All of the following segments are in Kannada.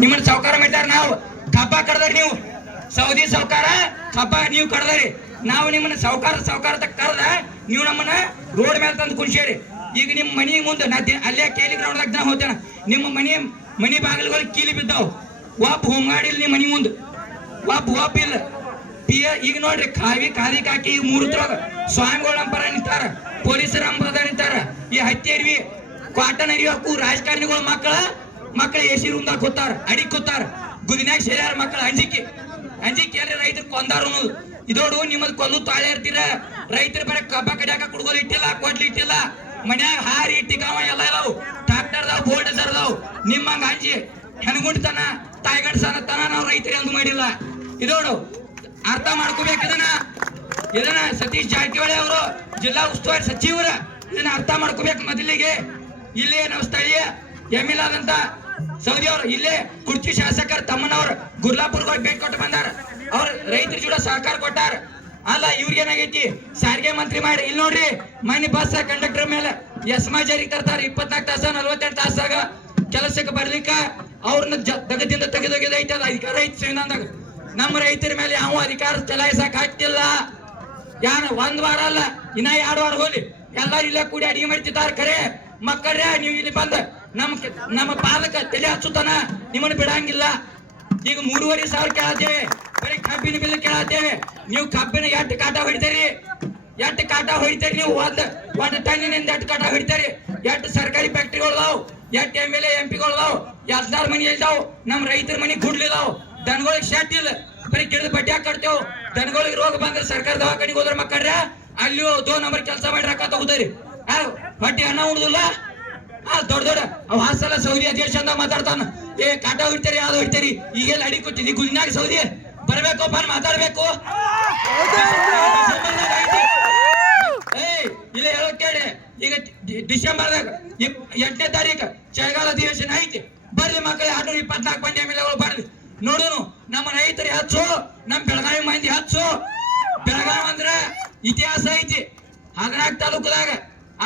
ನಿಮ್ಮನ್ನ ಸಾವುಕಾರ ಮಾಡಿದಾರ ನಾವು. ಕಬ್ಬ ಕಡ್ದಾರ ನೀವು. ಸೌದಿ ಸಾವುಕಾರ ಕಬ್ಬ ನೀವು ಕಡ್ದಾರಿ. ನಾವು ನಿಮ್ಮನ್ನ ಸಾವುಕಾರ ಸಾವುಕಾರ ಅಂತ ಕರ್ದ, ನೀವು ನಮ್ಮನ್ನ ರೋಡ್ ಮೇಲೆ ತಂದು ಕುಣಿಸೇರಿ ಈಗ ನಿಮ್ಮ ಮನಿ ಮುಂದೆ ನಾ ಅಲ್ಲೇ ಕೇಲಿ ಗ್ರೌಂಡ್ದಾಗ ನಾ ಹೋಗ್ತೇನೆ. ನಿಮ್ಮ ಮನಿ ಮನಿ ಬಾಗಿಲುಗಳು ಕೀಲಿ ಬಿದ್ದಾವ್. ವಾಪ್ ಹೋಮಾಡಿಲ್ಲ ನಿಮ್ಮ ಮನಿ ಮುಂದೆ. ವಾಪ್ ವಾಪ್ ಇಲ್ಲ. ಪಿಯ ಈಗ ನೋಡ್ರಿ ಕಾವಿ, ಕಾದಿ ಕಾಕಿ ಈಗ ಮೂರು ತ್ರೋಗ ಸ್ವಾಮಿಗಳ ನಂಬರ ನಿಂತಾರ. ಪೊಲೀಸರ ಅಂಬರದ ನಿಂತಾರ. ಈ ಹತ್ತಿ ಅರಿವಿ ಕ್ವಾಟನ್ ಅರಿವಾಕು ರಾಜಕಾರಣಿಗಳ ಮಕ್ಕಳ ಮಕ್ಕಳ ಎ ಸಿ ರೂಮ್ದಾಗ ಕೂತಾರ ಅಡಿ ಕೂತಾರ. ಗುದಿನಾಗ ಸೇರ್ಯಾರ ಮಕ್ಕಳು ಅಂಜಿಕೆ. ಅಂಜಿಕೆ ಏನ್ರಿ ರೈತರು ಕೊಂದಾರ ಇದೋಡು ನಿಮ್ಮದ್ ಕೊಲ್ಲು ತಾಳೆ ಇರ್ತೀರ. ರೈತರ ಬರ ಕಬ್ಬ ಕಡಿಯಾಕ ಕುಡ್ಗೋಲ್ ಇಟ್ಟಿಲ್ಲ, ಕೊಡ್ಲಿ ಇಟ್ಟಿಲ್ಲ. ಮನ್ಯಾಗ ಹಾರಿ ಟಿಕಾವ ಎಲ್ಲ ಇದಾವು. ಟ್ರಾಕ್ಟರ್ದಾವ್ ಬೋಲ್ಡರ್ದಾವ್ ನಿಮ್ಮಂಗ ಅಂಜಿ ಹೆಣಗುಂಡ್ತನ ತಾಯ್ಗಡ್ಸನತನ ನಾವು ರೈತರು ಅಂದು ಮಾಡಿಲ್ಲ. ಇದೋಡು ಅರ್ಥ ಮಾಡ್ಕೋಬೇಕು ಇದನ್ನ. ಸತೀಶ್ ಜಾರಕಿಹೊಳಿ ಅವರು, ಜಿಲ್ಲಾ ಉಸ್ತುವಾರಿ ಸಚಿವರ ಇದನ್ನ ಅರ್ಥ ಮಾಡ್ಕೋಬೇಕು ಮೊದಲಿಗೆ. ಇಲ್ಲಿ ನಾವು ಸ್ಥಳೀಯ ಎಂ ಎಲ್ ಆದಂತ ಸೌದಿ ಅವ್ರು ಇಲ್ಲೇ ಕುರ್ಚಿ ಶಾಸಕರು ತಮ್ಮನವ್ರು ಹೋಗಿ ಭೇಟಿ ಕೊಟ್ಟು ಬಂದಾರ. ಅವ್ರ ರೈತರ ಜೋಡ ಸಹಕಾರ ಕೊಟ್ಟಾರ. ಅಲ್ಲ ಇವ್ರಿಗೆ ಏನಾಗೈತಿ? ಸಾರಿಗೆ ಮಂತ್ರಿ ಮಾಡಿ ಇಲ್ಲಿ ನೋಡ್ರಿ, ಮನೆ ಬಸ್ ಕಂಡಕ್ಟರ್ ಮೇಲೆ ಎಸ್ಮಾ ಜಾರಿಗೆ ತರ್ತಾರ. ಇಪ್ಪತ್ನಾಲ್ಕು ತಾಸ, ನಲ್ವತ್ತೆಂಟು ತಾಸಾಗ ಕೆಲಸಕ್ಕೆ ಬರ್ಲಿಕ್ಕ ಅವ್ರನ್ನ ಜ- ದಗದಿಂದ ಅಲ್ಲ ಅಧಿಕಾರ ಐತಿ ಸಂವಿಧಾನದಾಗ ನಮ್ಮ ರೈತರ ಮೇಲೆ ಯಾವ ಅಧಿಕಾರ ಚಲಾಯಿಸಕ್ ಆಗ್ತಿಲ್ಲ. ಯಾರ ಒಂದ್ ವಾರ ಅಲ್ಲ, ಇನ್ನ ಎರಡು ವಾರ ಹೋಗ್ಲಿ ಎಲ್ಲಾರು ಇಲ್ಲೇ ಕೂಡಿ ಅಡಿಗೆ ಮಾಡ್ತಿದ್ದಾರೆ ಖರೆ. ಮಕ್ಕಳ್ರೆ, ನೀವು ಇಲ್ಲಿ ಬಂದ ನಮ್ಮ ನಮ್ಮ ಪಾಲಕ ತಲೆ ಹಚ್ಚುತ್ತಾನ? ನಿಮ್ಮನ್ನ ಬಿಡಂಗಿಲ್ಲ. ಈಗ ಮೂರುವರೆ ಸಾವಿರ ಕೇಳತ್ತೇವೆ ಬರೀ ಕಬ್ಬಿನ ಬಿಲ್ ಕೇಳತ್ತೇವೆ ನೀವು ಕಬ್ಬಿನ ಎಟ್ಟು ಕಾಟ ಹೊಡಿತೀರಿ? ಎಟ್ಟು ಕಾಟ ಹೊಡಿತೀರಿ ನೀವು? ಒಂದ್ ಒಂದ್ ಟನ್ನಿನಿಂದ ಎಟ್ಟು ಕಾಟ ಹೊಡಿತೀರಿ? ಎಟ್ಟು ಸರ್ಕಾರಿ ಫ್ಯಾಕ್ಟ್ರಿಗಳದಾವ್? ಎಟ್ಟು ಎಂ ಎಲ್ ಎ ಎಂ ಪಿಗಳದಾವ್ ಎಲ್ಲಾರ ಮನಿ ಇಲ್ದಾವ್? ನಮ್ಮ ರೈತರ ಮನಿ ಗುಡ್ಲಿದಾವ್? ದನಗಳಿಗೆ ಶೆಡ್ ಇಲ್ಲ. ಬರೀ ಗಿಡದ ಬಡ್ಡಿ ಕಟ್ತೇವ್. ದನಗಳಿಗೆ ರೋಗ ಬಂದ್ರೆ ಸರ್ಕಾರ ದವಾಖಾನಿಗೆ ಹೋದ್ರ ಮಕ್ಕಳ್ರೆ ಅಲ್ಲಿಯೂ ದೋ ನಂಬರ್ ಕೆಲಸ ಮಾಡಿ ರೊಕ್ಕ ತಗೋತಾರಿ. ಬಡ್ಡಿ ಅನ್ನ ಉಣ್ದಿಲ್ಲ? ಆ ದೊಡ್ಡ ದೊಡ್ಡ. ಅವ್ ಆ ಸಲ ಸೌದಿ ಅಧ್ಯಕ್ಷ ಅಂತ ಮಾತಾಡ್ತಾನ. ಏ ಕಾಟ ಹೋಗ್ತೀರಿ ಯಾವ್ದು ಹೊಡಿತಾರಿ. ಈಗೆಲ್ಲ ಅಡಿ ಕೊಟ್ಟಿದ್ದಿ ಗುಜ್ನಾಗ ಸೌದಿ. ಬರ್ಬೇಕು ಬಂದ್ ಮಾತಾಡ್ಬೇಕು. ಏಯ್ ಇಲ್ಲ ಹೇಳೋ ಕೇಳಿ ಈಗ ಡಿಸೆಂಬರ್ ಡಿಸೆಂಬರ್ದಾಗ ಎಂಟನೇ ತಾರೀಕು ಚಳಿಗಾಲ ಅಧಿವೇಶನ ಐತಿ. ಬರ್ರಿ ಮಕ್ಕಳು ಆರ್ನೂರ ಇಪ್ಪತ್ನಾಲ್ಕು ಮಂದಿ ಎಂ ಎಲ್ ಬರ್ರಿ ನೋಡುನು ನಮ್ಮ ರೈತರಿಗೆ ಹಚ್ಚು ನಮ್ಮ ಬೆಳಗಾವಿ ಮಂದಿ ಹಚ್ಚು. ಬೆಳಗಾವಿ ಅಂದ್ರೆ ಇತಿಹಾಸ ಐತಿ. ಹದಿನಾಲ್ಕು ತಾಲೂಕದಾಗ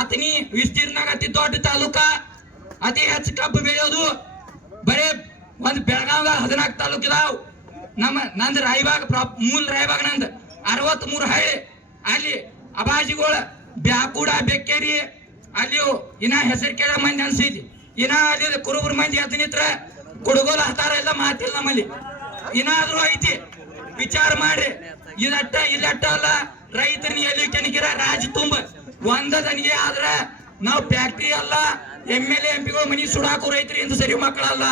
ಅತನಿ ವಿಸ್ತೀರ್ಣಾಗ ಅತಿ ದೊಡ್ಡ ತಾಲೂಕ, ಅತಿ ಹೆಚ್ಚು ಕಬ್ಬು ಬೆಳೆಯೋದು ಬರೇ ಒಂದ್ ಬೆಳಗಾವ್ದಾಗ ಹದಿನಾಲ್ಕು ತಾಲೂಕು ಇದಾವ್. ನಮ್ಮ ನಂದು ರಾಯಬಾಗ್ ಪ್ರಾಪ್, ಮೂಲ ರಾಯಬಾಗ್ ನಂದು ಅರವತ್ ಮೂರು ಹಳ್ಳಿ. ಅಲ್ಲಿ ಅಬಾಜಿಗಳು ಬ್ಯಾಕೂಡ, ಬೆಕ್ಕೇರಿ ಅಲ್ಲಿ ಇನ್ನ ಹೆಸರು ಕೇಳ ಮಂದಿ ಅನ್ಸೈತಿ ಇನ್ನ ಅಲ್ಲಿ ಕುರುಬರ ಮಂದಿ ಹತ್ತನಿತ್ರ ಕುಡುಗೋಲ ಹತ್ತಾರ ಎಲ್ಲ ಮಾತಿಲ್ಲ ನಮ್ಮಲ್ಲಿ. ಇನ್ನಾದ್ರೂ ಐತಿ, ವಿಚಾರ ಮಾಡ್ರಿ. ಇದಟ್ಟ ಇಲ್ಲಟ್ಟ ಅಲ್ಲ ರೈತರನ್ನ ಎಲ್ಲಿ ಕೆಣಕಿರ? ರಾಜ ತುಂಬ. ಒಂದ ದನಿಗೆ ಆದ್ರ ನಾವು ಫ್ಯಾಕ್ಟ್ರಿ ಅಲ್ಲ ಎಂ ಎಲ್ ಎಂ ಪಿಗಳು ಮನಿ ಸುಡಾಕು ರೈತರು ಎಂದು ಸರಿ ಮಕ್ಕಳಲ್ಲ.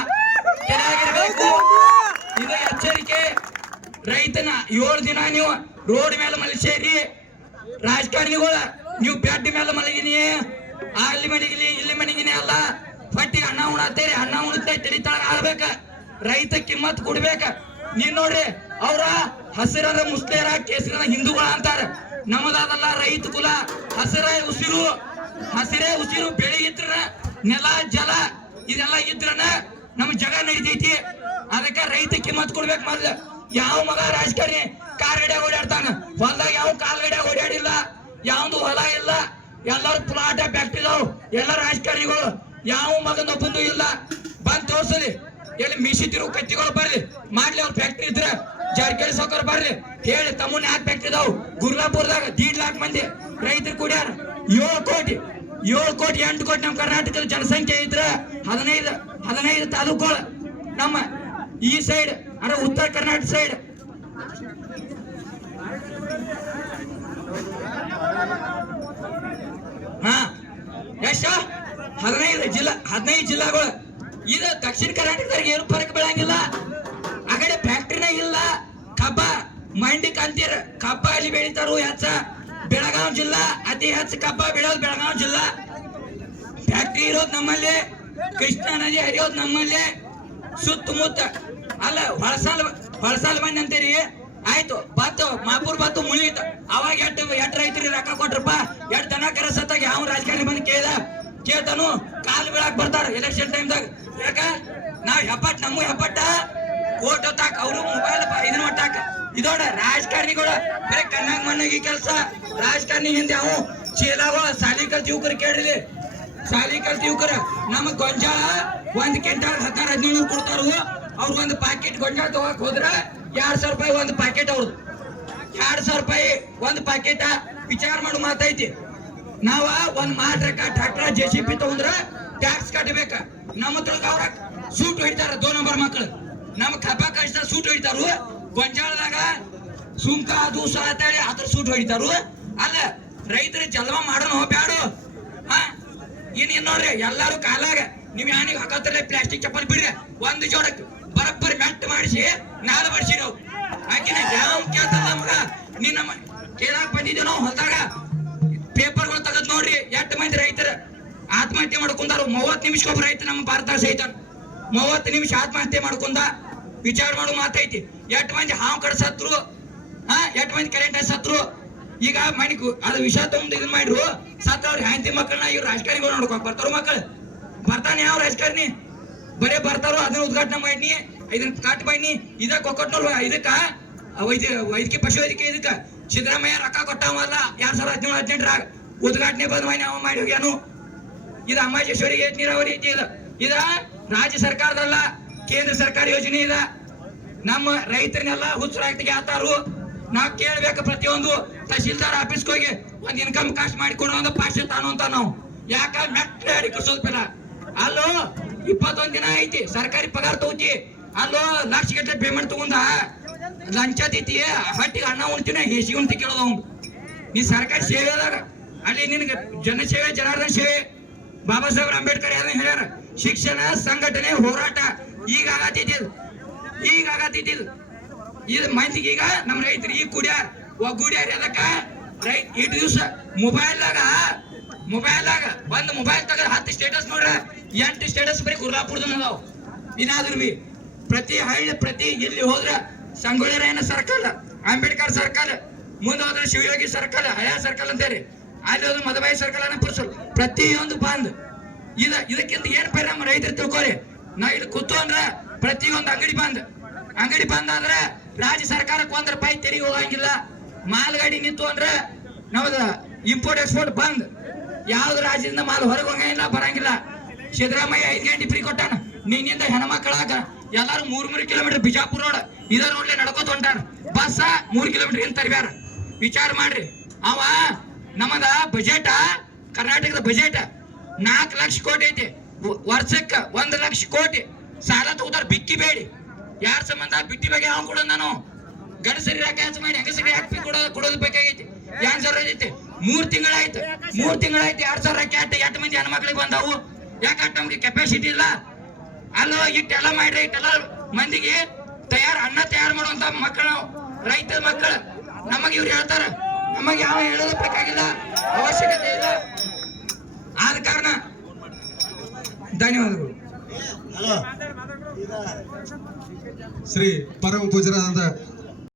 ಕೆಳಗಿರ್ಬೇಕು ಇದು ಎಚ್ಚರಿಕೆ. ರೈತನ ಏಳು ದಿನ ನೀವು ರೋಡ್ ಮೇಲೆ ಮಲಗಿಸೇರಿ ರಾಜಕಾರಣಿಗಳು ನೀವು ಬೆಡ್ ಮೇಲೆ ಮಲಗಿನಿ. ಅಲ್ಲಿ ಮಲಗಿಲಿ ಇಲ್ಲಿ ಮಲಗಿನಿ ಅಲ್ಲ. ಹೊಟ್ಟಿಗೆ ಅನ್ನ ಉಣತ್ತೇರಿ ಅನ್ನ ಉಣತೇ ತಳಿತಾಳ ಆಡ್ಬೇಕ ರೈತ ಕಿಮ್ಮತ್ ಕೊಡ್ಬೇಕ. ನೀನ್ ನೋಡ್ರಿ, ಅವ್ರ ಹಸಿರರ ಮುಸ್ಲಿರ ಕೇಸರಿನ ಹಿಂದೂಗಳ ಅಂತಾರ. ನಮ್ಮದಾದಲ್ಲ ರೈತ ಕುಲ. ಹಸಿರ ಉಸಿರು, ಹಸಿರೇ ಉಸಿರು ಬೆಳೆ ಇದ್ರ ನೆಲ, ಜಲ ಇದೆಲ್ಲ ಇದ್ರನ ನಮ್ ಜಗ ನಡಿತೈತಿ. ಅದಕ್ಕ ರೈತ ಕಿಮ್ಮತ್ ಕೊಡ್ಬೇಕು ಮೊದ್ಲು. ಯಾವ ಮಗ ರಾಜಕಾರಣಿ ಕಾರ್ ಗಡಿಯಾಗ ಓಡಾಡ್ತಾನ ಹೊಲ್ದಾಗ ಯಾವ ಕಾಲ್ ಗಡಿಯಾಗ ಓಡಾಡಿಲ್ಲ ಯಾವ್ದು ಹೊಲ ಇಲ್ಲ? ಎಲ್ಲಾರು ಪ್ಲಾಟ ಫ್ಯಾಕ್ಟ್ರಿದವ್ ಎಲ್ಲ ರಾಜಕಾರಣಿಗಳು. ಯಾವ ಮಗನ ಒಬ್ಬಂದು ಇಲ್ಲ. ಬಂದ್ ತೋರ್ಸಲಿ. ಎಲ್ಲಿ ಮೀಸಿ ತಿರು ಕತ್ತಿಗಳು ಬರ್ಲಿ. ಮಾಡ್ಲಿ ಅವ್ರ ಫ್ಯಾಕ್ಟ್ರಿ ಇದ್ರ. ಜಾರ್ಕೇಳಿ ಸೌಕರ್ ಬರ್ಲಿ. ಹೇಳಿ ತಮ್ಮನ್ ಯಾಕೆ ಫ್ಯಾಕ್ಟ್ರಿ ಇದಾವ್ ಗುರ್ಲಾಪುರದಾಗ ದೀಡ್ ಲಾಕ್ ಮಂದಿ. ರೈತರು ಕುಡಿಯಾರ ಏಳು ಕೋಟಿ ಏಳು ಕೋಟಿ, ಎಂಟು ಕೋಟಿ ನಮ್ಮ ಕರ್ನಾಟಕದ ಜನಸಂಖ್ಯೆ ಇದ್ರ ಹದಿನೈದು ಹದಿನೈದು ತಾಲೂಕುಗಳು ನಮ್ಮ ಈ ಸೈಡ್ ಅಂದ್ರೆ ಉತ್ತರ ಕರ್ನಾಟಕ ಸೈಡ್ ಹಾ ಎಷ್ಟ ಹದಿನೈದು ಜಿಲ್ಲಾ, ಹದಿನೈದು ಜಿಲ್ಲಾಗಳು. ಇದು ದಕ್ಷಿಣ ಕರ್ನಾಟಕದಾಗ ಏನು ಫರಕ್ ಬೀಳಂಗಿಲ್ಲ. ಆ ಕಡೆ ಫ್ಯಾಕ್ಟ್ರಿನೇ ಇಲ್ಲ. ಕಬ್ಬ, ಮಂಡಿ ಕಂತೀರ ಕಬ್ಬ ಅಲ್ಲಿ ಬೆಳಿತಾರು ಹೆಚ್ಚ ಬೆಳಗಾವ್ ಜಿಲ್ಲಾ ಅತಿ ಹೆಚ್ಚು ಕಬ್ಬ ಬೆಳೆಯೋದು ಬೆಳಗಾವ್ ಜಿಲ್ಲಾ. ಫ್ಯಾಕ್ಟ್ರಿ ಇರೋದು ನಮ್ಮಲ್ಲಿ, ಕೃಷ್ಣಾ ನದಿ ಹರಿಯೋದು ನಮ್ಮಲ್ಲಿ, ಸುತ್ತಮುತ್ತ, ಅಲ್ಲ, ಹೊಳಸಾಲ ಹೊಳಸಾಲ ಬಂದ್ ಅಂತೀರಿ. ಆಯ್ತು, ಬತ್ತು, ಮಾಪುರ್ ಬತ್ತು ಮುಳಿತ. ಅವಾಗ ಎಟ್ಟು ಎಟ್ ರೈತರಿ ರೊಕ್ಕ ಕೊಟ್ರಪ್ಪ? ಎಟ್ ದನ ಕರ ಸತ್ತಾಗ ಯಾವ ರಾಜಕಾರಣಿ ಬಂದು ಕೇಳ, ಕೇಳ್ತಾನು ಕಾಲ್ ಬೀಳಾಕ್ ಬರ್ತಾರ ಎಲೆಕ್ಷನ್ ಟೈಮ್ದಾಗ ಯಾಕ? ನಾವ್ ಹೆಪ್ಪಟ್ ನಮ್ಮ ಹೆಪ್ಪಟ್ಟ ಓಟ್ ಹೊತ್ತಾಕ ಅವರು ಮೊಬೈಲ್ ಇದನ್ನ ಒಟ್ಟಾಕ ಇದೋಡ ರಾಜಕಾರಣಿಗಳು ಬರೀ ಕಣ್ಣಾಗ ಮಣ್ಣಾಗಿ ಕೆಲಸ. ರಾಜಕಾರಣಿ ಹಿಂದೆ ಅವು ಚೀಲಗಳು ಸಾಲಿ ಕಲ್ತಿ ಯುವಕರು ಕೇಳಿಲಿ ಸಾಲಿ ಕಲ್ತಿ ಯುವಕರ ನಮ್ಮ ಗೊಂಜಾಳ ಒಂದ್ ಕ್ವಿಂಟಾಲ್ ಹತ್ತಾರ ಹದಿನೇಳು ಕೊಡ್ತಾರ. ಅವ್ರು ಒಂದು ಪಾಕೆಟ್ ಗೊಂಜಾಳ ತಗೋಕ್ ಹೋದ್ರ ಎರಡ್ ಸಾವಿರ ರೂಪಾಯಿ ಒಂದ್ ಪಾಕೆಟ್ ಅವ್ರದ್ದು ಎರಡ್ ಸಾವಿರ ರೂಪಾಯಿ ಒಂದ್ ಪ್ಯಾಕೆಟ್ ವಿಚಾರ ಮಾಡು ಮಾತೈತಿ. ನಾವ ಒಂದ್ ಮಾಟ್ರಕ ಟ್ರಾಕ್ಟರ್ ಜೆ ಸಿ ಪಿ ತಗೊಂಡ್ರ ಟ್ಯಾಕ್ಸ್ ಕಟ್ಟಬೇಕ ನಮ್ಮ ಹತ್ರ ಅವ್ರ ಸೂಟ್ ಹೊಡಿತಾರ, ದೋ ನಂಬರ್ ಮಕ್ಕಳು ನಮ್ಮ ಕಬ್ಬ ಕಷ್ಟ ಸೂಟ್ ಹೊಡಿತಾರು. ಗೊಂಜಾಳದಾಗ ಸುಂಕ ಅದು ಅಂತೇಳಿ ಅದ್ರ ಸೂಟ್ ಹೊಡಿತಾರು ಅಲ್ಲ, ರೈತರ ಜಲ್ಮ ಮಾಡೋಣ ಬ್ಯಾಡು ಹಾ? ಇನ್ ಇನ್ ನೋಡ್ರಿ ಎಲ್ಲಾರು ಕಾಲಾಗ ನೀವ್ ಯಾನಿಗೆ ಹಾಕತ್ತಲ್ಲ ಪ್ಲಾಸ್ಟಿಕ್ ಚಪ್ಪಲ್ ಬಿಡ್ರಿ. ಒಂದು ಜೋಡಕ್ ಬರಬ್ಬರಿ ಮೆಟ್ ಮಾಡಿಸಿ ನಾಲ್ ಬಡ್ಸಿ ನಾವು ಆಕಿನ ಯಾವ ಕೇಳ್ತಲ್ಲ ನಿನ್ನ ನೀನ್ ನಮ್ಮ ಕೇಳಾಕ್ ಹೊಲ್ದಾಗ. ಪೇಪರ್ಗಳು ತೆಗೆದ್ ನೋಡ್ರಿ, ಎಷ್ಟ್ ಮಂದಿ ರೈತರ ಆತ್ಮಹತ್ಯೆ ಮಾಡ್ಕೊಂಡಾರು. ಮೂವತ್ತು ನಿಮಿಷಕ್ಕೊಬ್ಬ ರೈತ ನಮ್ಮ ಭಾರತ ಸಹಿತ. ಮೂವತ್ತು ನಿಮಿಷ ಆತ್ಮಹತ್ಯೆ ಮಾಡ್ಕೊಂಡ ವಿಚಾರ ಮಾಡು ಮಾತೈತಿ. ಎಷ್ಟು ಮಂದಿ ಹಾವು ಕಡೆ ಸತ್ರು? ಹಾ, ಎಷ್ಟು ಮಂದಿ ಕರೆಂಟ್ ಸತ್ರು? ಈಗ ಮಣಿಕು ಅದು ವಿಷ ತಗೊಂಡು ಇದನ್ನ ಮಾಡ್ರು ಅವ್ರ ಹೆಂಡತಿ ಮಕ್ಕಳನ್ನ ಇವ್ರು ರಾಜಕಾರಣಿಗಳು ನೋಡ್ಕೊಕ್ ಬರ್ತಾರ ಮಕ್ಕಳು ಬರ್ತಾನೆ ಯಾವ ರಾಜಕಾರಣಿ? ಬರೇ ಬರ್ತಾರೋ, ಅದನ್ನ ಉದ್ಘಾಟನೆ ಮಾಡಿನಿ ಇದನ್ನ ಕಟ್ ಮಾಡಿನಿ. ಇದ ಕೊಕ್ಕಟ್ನೋರ್ ಇದಕ್ಕ? ವೈದ್ಯ, ವೈದ್ಯಕೀಯ ಪಶು ವೈದ್ಯಕೀಯ ಇದಕ್ಕ? ಸಿದ್ದರಾಮಯ್ಯ ರೊಕ್ಕ ಕೊಟ್ಟವಲ್ಲ ಎರಡ್ ಸಾವಿರದ ಹದಿನೇಳು ಹದಿನೆಂಟರಾಗ ಉದ್ಘಾಟನೆ ಬಂದ್ ಮಾಡಿ ಅವ ಮಾಡಿ ಹೋಗ್ಯಾನು. ಇದು ಅಮ್ಮಾಜೇಶ್ವರಿಗೆ ನೀರಾವರಿ ಐತಿ ಇದು. ಇದ ರಾಜ್ಯ ಸರ್ಕಾರದಲ್ಲ ಕೇಂದ್ರ ಸರ್ಕಾರ ಯೋಜನೆ ಇಲ್ಲ. ನಮ್ಮ ರೈತರನ್ನೆಲ್ಲ ಹುಚ್ಚರಾಗ್ತಿಗೆ ಆತಾರು ನಾವ್ ಕೇಳ್ಬೇಕು ಪ್ರತಿಯೊಂದು ತಹಶೀಲ್ದಾರ್ ಆಫೀಸ್ಗೆ ಹೋಗಿ ಒಂದ್ ಇನ್ಕಮ್ ಕಾಸ್ಟ್ ಮಾಡಿಕೊಂಡು ಒಂದು ಪಾಸ್ ತಾನು ಅಂತ ನಾವು. ಯಾಕ ಮೆಟ್ಟ ಅಡಿಕೆ ಸ್ವಲ್ಪ ಅಲ್ಲೋ, ಇಪ್ಪತ್ತೊಂದ್ ದಿನ ಐತಿ, ಸರ್ಕಾರಿ ಪಗಾರ ತಗೋತಿ. ಅಲ್ಲೋ, ಲಕ್ಷ ಗಟ್ಟಲೆ ಪೇಮೆಂಟ್ ತಗೊಂಡ ಲಂಚ ತಿತ್ತಿ ಹಟ್ಟಿಗೆ ಅನ್ನ ಉಣ್ತೀನಿ ಹೇಸಿ ಉಣ್ತಿ ಕೇಳೋದು ಅವ್ನು. ನೀ ಸರ್ಕಾರಿ ಅದಾರ. ಅಲ್ಲಿ ನಿನಗೆ ಜನಸೇವೆ, ಜನಾರ್ದನ ಸೇವೆ. ಬಾಬಾ ಸಾಹೇಬ್ ಅಂಬೇಡ್ಕರ್ ಯಾರು ಹೇಳ್ಯಾರ? ಶಿಕ್ಷಣ, ಸಂಘಟನೆ, ಹೋರಾಟ. ಈಗ ಆಗತ್ತಿದ್ದಿಲ್ ಈಗ ಆಗತ್ತಿದ್ದಿಲ್ ಇದು ಮಂದಿಗೆ ಈಗ ನಮ್ಮ ರೈತರು ಈಗ ಕುಡಿಯಾರ ಒಗ್ಗೂಡ್ಯಾರ ಅದಕ್ಕ? ರೈತ ಇಟ್ಟು ದಿವಸ ಮೊಬೈಲ್ದಾಗ ಮೊಬೈಲ್ದಾಗ ಒಂದ್ ಮೊಬೈಲ್ ತಗ ಹತ್ತು ಸ್ಟೇಟಸ್ ನೋಡ್ರ, ಎಂಟು ಸ್ಟೇಟಸ್ ಬರೀ ಗುರ್ಲಾಪುರದ ನಾವು ಬಿ, ಪ್ರತಿ ಹಳ್ಳಿ, ಪ್ರತಿ ಇಲ್ಲಿ ಹೋದ್ರ ಸಂಗೊಳ್ಳಿರಾಯಣ ಸರ್ಕಲ್ ಅಂಬೇಡ್ಕರ್ ಸರ್ಕಲ್ ಮುಂದೆ ಹೋದ್ರೆ ಶಿವಯೋಗಿ ಸರ್ಕಲ್ ಹಯಾ ಸರ್ಕಲ್ ಅಂತೇರಿ ಅಲ್ಲಿ ಹೋದ್ರೆ ಮದಬಾಯಿ ಸರ್ಕಲ್ ಅನ್ನ ಪ್ರತಿಯೊಂದು ಬಂದ್. ಇದ, ಇದಕ್ಕಿಂತ ಏನ್ ಪರಿಣಾಮ ರೈತರು ತಿಳ್ಕೊರಿ ನಾ ಇಲ್ಲಿ ಕೂತು ಅಂದ್ರ ಪ್ರತಿಯೊಂದು ಅಂಗಡಿ ಬಂದ್. ಅಂಗಡಿ ಬಂದ್ ಅಂದ್ರೆ ರಾಜ್ಯ ಸರ್ಕಾರಕ್ಕೆ ಒಂದ್ ರೂಪಾಯಿ ತೆರಿಗೆ ಹೋಗಂಗಿಲ್ಲ. ಮಾಲ್ ಗಾಡಿ ನಿಂತು ಅಂದ್ರೆ ನಮ್ದ ಇಂಪೋರ್ಟ್ ಎಕ್ಸ್ಪೋರ್ಟ್ ಬಂದ್. ಯಾವ್ದು ರಾಜ್ಯದಿಂದ ಮಾಲ್ ಹೊರಗೆ ಹೋಗಂಗಿಲ್ಲ ಬರಂಗಿಲ್ಲ. ಸಿದ್ದರಾಮಯ್ಯ ಐದು ಗಂಟೆ ಫ್ರೀ ಕೊಟ್ಟಾನ. ನಿನ್ನಿಂದ ಹೆಣ್ಮಕ್ಳಾಗ ಎಲ್ಲಾರು ಮೂರ್, ಮೂರು ಕಿಲೋಮೀಟರ್ ಬಿಜಾಪುರ ರೋಡ್, ಇದ ರೋಡ್ಲೆ ನಡ್ಕೋತ ಹೊಂಟಾನ. ಬಸ್ ಮೂರ್ ಕಿಲೋಮೀಟರ್ ಏನ್ ತರ್ಬ್ಯಾರ. ವಿಚಾರ ಮಾಡ್ರಿ. ಅವ ನಮ್ಮದ ಬಜೆಟ್ ಕರ್ನಾಟಕದ ಬಜೆಟ್ ನಾಲ್ಕು ಲಕ್ಷ ಕೋಟಿ ಐತಿ. ವರ್ಷಕ್ಕ ಒಂದು ಲಕ್ಷ ಕೋಟಿ ಸಾಲ ತಗೋತಾರ, ಬಿಕ್ಕಿ ಬೇಡಿ. ಯಾರ ಸಂಬಂಧ? ಬಿಟ್ಟಿ ಬಗ್ಗೆ ಅವ್ನು ಕೊಡೋದು ನಾನು. ಗಣಸರಿ ಕೆಲಸ ಮಾಡಿ? ಹೆಂಗಸರಿ ಹಾಕಿ ಕೊಡೋದು ಕೊಡೋದು ಬೇಕಾಗೈತಿ? ಎರಡು ಸಾವಿರ ಐತಿ ಮೂರ್ ತಿಂಗಳಾಯ್ತು. ಮೂರ್ ತಿಂಗಳಾಯ್ತು, ಎರಡ್ ಸಾವಿರ ಕ್ಯಾಟ್ ಎಟ್ ಮಂದಿ ಹೆಣ್ಮಕ್ಳಿಗೆ ಬಂದವು. ಯಾಕೆ ನಮ್ಗೆ ಕೆಪಾಸಿಟಿ ಇಲ್ಲ? ಅಲ್ಲೋ, ಇಟ್ಟೆಲ್ಲ ಮಾಡ್ರಿ, ಇಟ್ಟೆಲ್ಲ ಮಂದಿಗೆ ತಯಾರ ಅನ್ನ ತಯಾರು ಮಾಡುವಂತ ಮಕ್ಕಳು ರೈತ ಮಕ್ಕಳು. ನಮಗೆ ಇವ್ರು ಹೇಳ್ತಾರ, ನಮಗೆ ಯಾವ ಹೇಳೋದು ಬೇಕಾಗಿಲ್ಲ, ಅವಶ್ಯಕತೆ ಇಲ್ಲ. ಆದ ಕಾರಣ ಧನ್ಯವಾದಗಳು. ಹಲೋ. ಶ್ರೀ ಪರಮ ಪೂಜರಾದಂತ